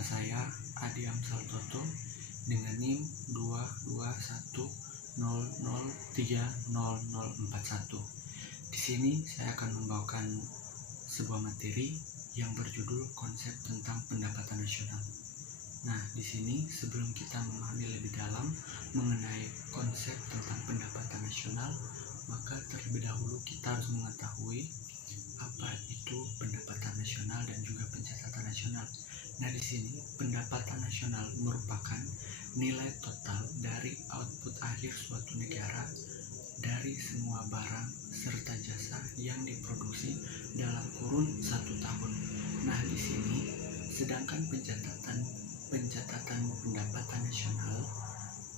Nama saya Adi Amsal Toto dengan NIM 22100300041. Di sini saya akan membawakan sebuah materi yang berjudul konsep tentang pendapatan nasional. Nah, di sini sebelum kita memahami lebih dalam mengenai konsep tentang pendapatan nasional, maka terlebih dahulu kita harus mengetahui apa itu pendapatan nasional dan juga pencatatan nasional. Nah, di sini pendapatan nasional merupakan nilai total dari output akhir suatu negara dari semua barang serta jasa yang diproduksi dalam kurun 1 tahun. Nah, di sini sedangkan pencatatan pendapatan nasional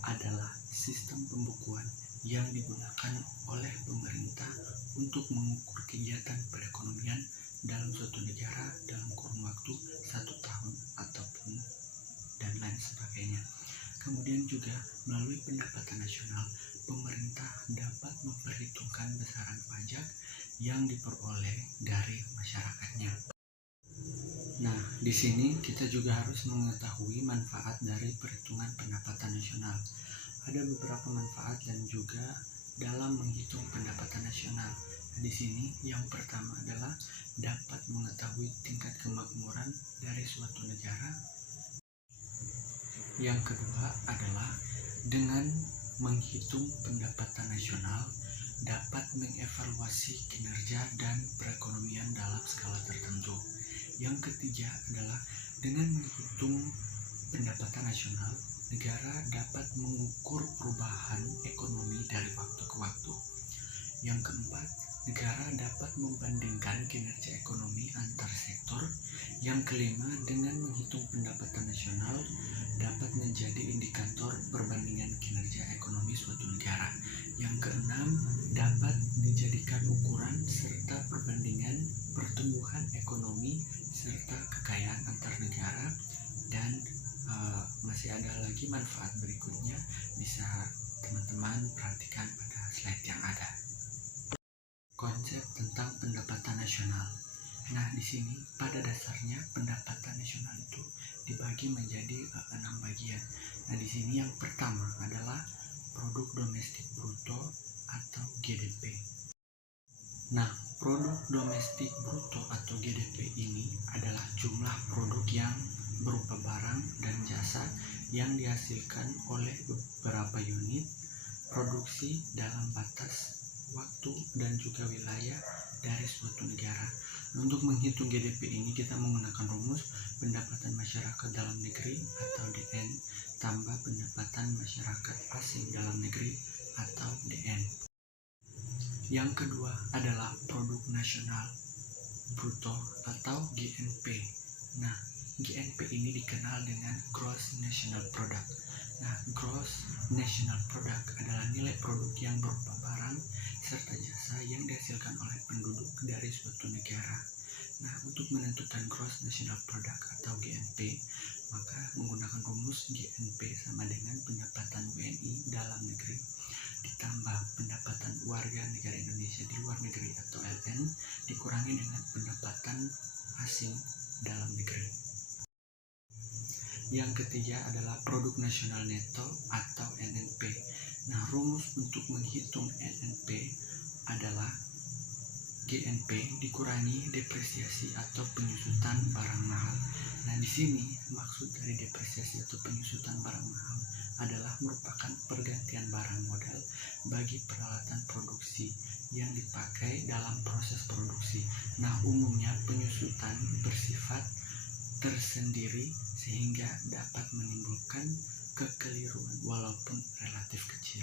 adalah sistem pembukuan yang digunakan oleh pemerintah untuk mengukur kegiatan perekonomian dalam suatu negara dalam kurun waktu 1 tahun ataupun dan lain sebagainya. Kemudian juga melalui pendapatan nasional, pemerintah dapat memperhitungkan besaran pajak yang diperoleh dari masyarakatnya. Nah, di sini kita juga harus mengetahui manfaat dari perhitungan pendapatan nasional. Ada beberapa manfaat dan juga dalam menghitung pendapatan nasional. Nah, di sini yang pertama adalah dapat mengetahui tingkat kemakmuran dari suatu negara. Yang kedua adalah dengan menghitung pendapatan nasional dapat mengevaluasi kinerja dan perekonomian dalam skala tertentu. Yang ketiga adalah dengan menghitung pendapatan nasional, negara dapat mengukur perubahan ekonomi dari waktu ke waktu. Yang keempat, negara dapat membandingkan kinerja ekonomi antar sektor. Yang kelima, dengan menghitung pendapatan nasional dapat menjadi indikator perbandingan kinerja ekonomi suatu negara. Yang keenam, dapat dijadikan ukuran serta perbandingan pertumbuhan ekonomi serta kekayaan antar negara. Dan masih ada lagi manfaat berikutnya, bisa teman-teman perhatikan pada slide yang ada. Konsep tentang pendapatan nasional. Nah, di sini pada dasarnya pendapatan nasional itu dibagi menjadi 6 bagian. Nah, di sini yang pertama adalah produk domestik bruto atau GDP. Nah, produk domestik bruto atau GDP ini adalah jumlah produk yang berupa barang dan jasa yang dihasilkan oleh beberapa unit produksi dalam batas waktu dan juga wilayah dari suatu negara. Untuk menghitung GDP ini kita menggunakan rumus pendapatan masyarakat dalam negeri atau DN tambah pendapatan masyarakat asing dalam negeri atau DN. Yang kedua adalah produk nasional bruto atau GNP. Nah, GNP ini dikenal dengan Gross National Product. Nah, Gross National Product adalah nilai produk yang berupa barang serta jasa yang dihasilkan oleh penduduk dari suatu negara. Nah, untuk menentukan Gross National Product atau GNP, maka menggunakan rumus GNP sama dengan pendapatan WNI dalam negeri ditambah pendapatan warga negara Indonesia di luar negeri atau LN dikurangi dengan pendapatan asing dalam negeri. Yang ketiga adalah produk nasional neto atau NNP. Nah, rumus untuk menghitung NNP adalah GNP dikurangi depresiasi atau penyusutan barang mahal. Nah, di sini maksud dari depresiasi atau penyusutan barang mahal adalah merupakan pergantian barang modal bagi peralatan produksi yang dipakai dalam proses produksi. Nah, umumnya penyusutan bersifat tersendiri sehingga dapat menimbulkan kekeliruan walaupun relatif kecil.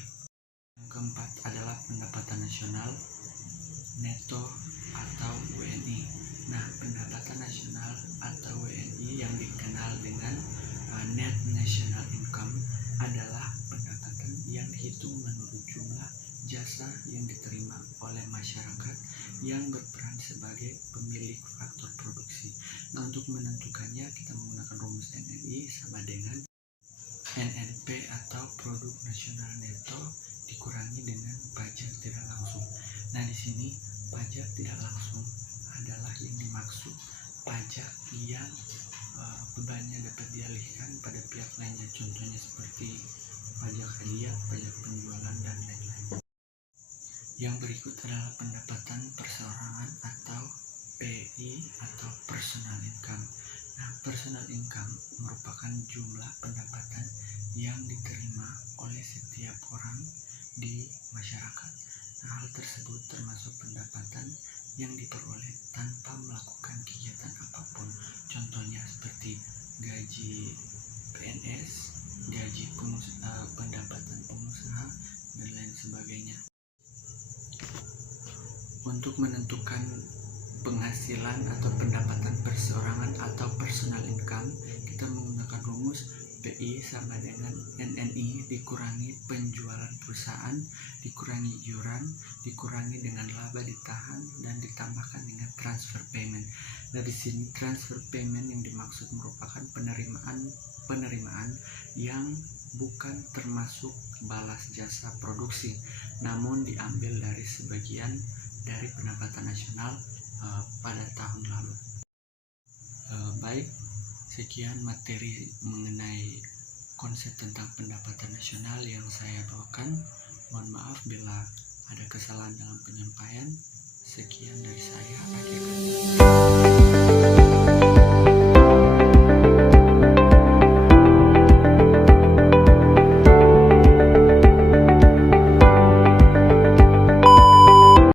Yang keempat adalah pendapatan nasional neto atau WNI. Nah, pendapatan nasional atau WNI yang dikenal dengan Net National Income adalah pendapatan yang dihitung menurut jumlah jasa yang diterima oleh masyarakat yang berperan sebagai pemilik faktor produksi. Nah, untuk menentukannya kita menggunakan rumus NNI sama dengan NNP atau produk nasional neto dikurangi dengan pajak tidak langsung. Nah, di sini pajak tidak langsung adalah yang dimaksud pajak yang bebannya dapat dialihkan pada pihak lainnya, contohnya seperti pajak hadiah, pajak penjualan, dan lain-lain. Yang berikut adalah pendapatan perseorangan atau PI atau personal income. Nah, personal income merupakan jumlah pendapatan yang diterima oleh setiap orang di masyarakat. Nah, hal tersebut termasuk pendapatan yang diperoleh tanpa melakukan kegiatan apapun. Contohnya seperti gaji PNS, gaji pendapatan pengusaha, dan lain sebagainya. Untuk menentukan penghasilan atau pendapatan perseorangan atau personal income, kita menggunakan rumus PI sama dengan NNI dikurangi penjualan perusahaan, dikurangi iuran, dikurangi dengan laba ditahan, dan ditambahkan dengan transfer payment. Nah, di sini transfer payment yang dimaksud merupakan penerimaan yang bukan termasuk balas jasa produksi, namun diambil dari sebagian dari pendapatan nasional pada tahun lalu. Baik, sekian materi mengenai konsep tentang pendapatan nasional yang saya bawakan. Mohon maaf bila ada kesalahan dalam penyampaian. Sekian dari saya, akhir kata.